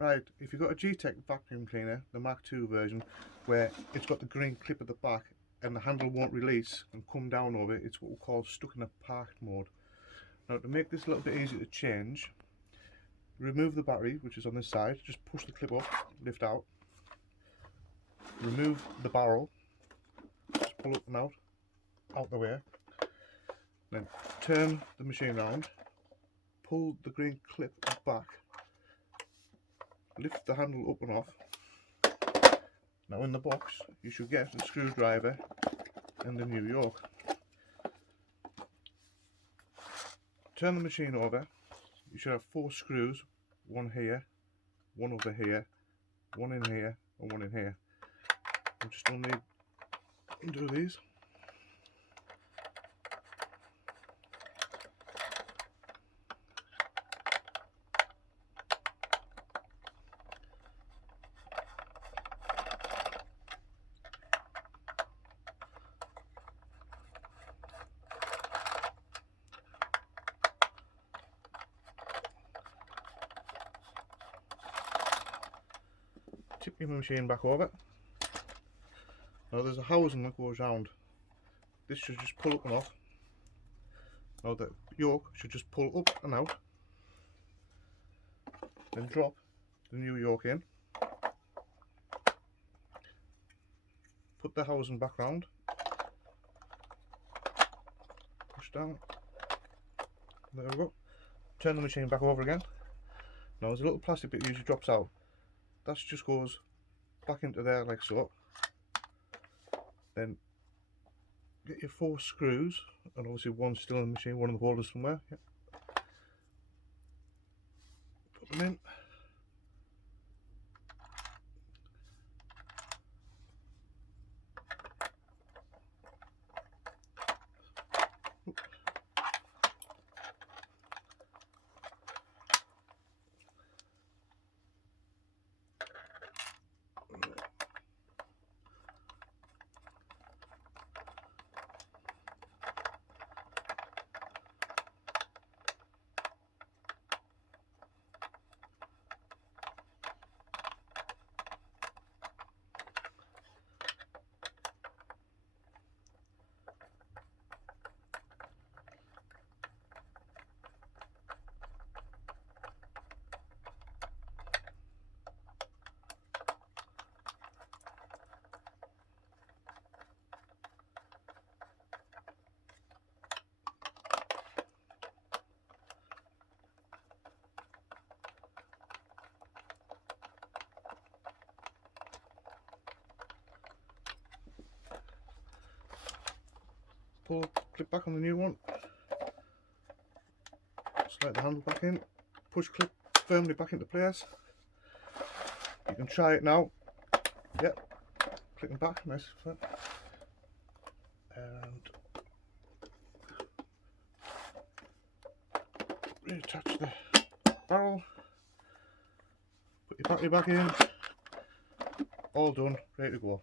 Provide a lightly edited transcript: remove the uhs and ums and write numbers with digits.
Right, if you've got a Gtech vacuum cleaner, the Mark II version, where it's got the green clip at the back and the handle won't release and come down over it, it's what we call stuck in a parked mode. Now, to make this a little bit easier to change, remove the battery, which is on this side, just push the clip up, lift out, remove the barrel, just pull up and out the way, then turn the machine around, pull the green clip back, lift the handle up and off. Now in the box you should get a screwdriver and the new yoke. Turn the machine over, you should have 4 screws, one here, one over here, one in here and one in here. I'm just going to undo these. Tip your machine back over. Now there's a housing that goes round. This should just pull up and off. Now the yoke should just pull up and out. Then drop the new yoke in. Put the housing back round. Push down. There we go. Turn the machine back over again. Now there's a little plastic bit usually drops out. That just goes back into there like so. Then get your 4 screws, and obviously one still in the machine, one in the holders somewhere. Yep. Put them in. Pull clip back on the new one, slide the handle back in, push clip firmly back into place. You can try it now. Yep, clicking back, nice fit. And reattach the barrel, put your battery back in, all done, ready to go.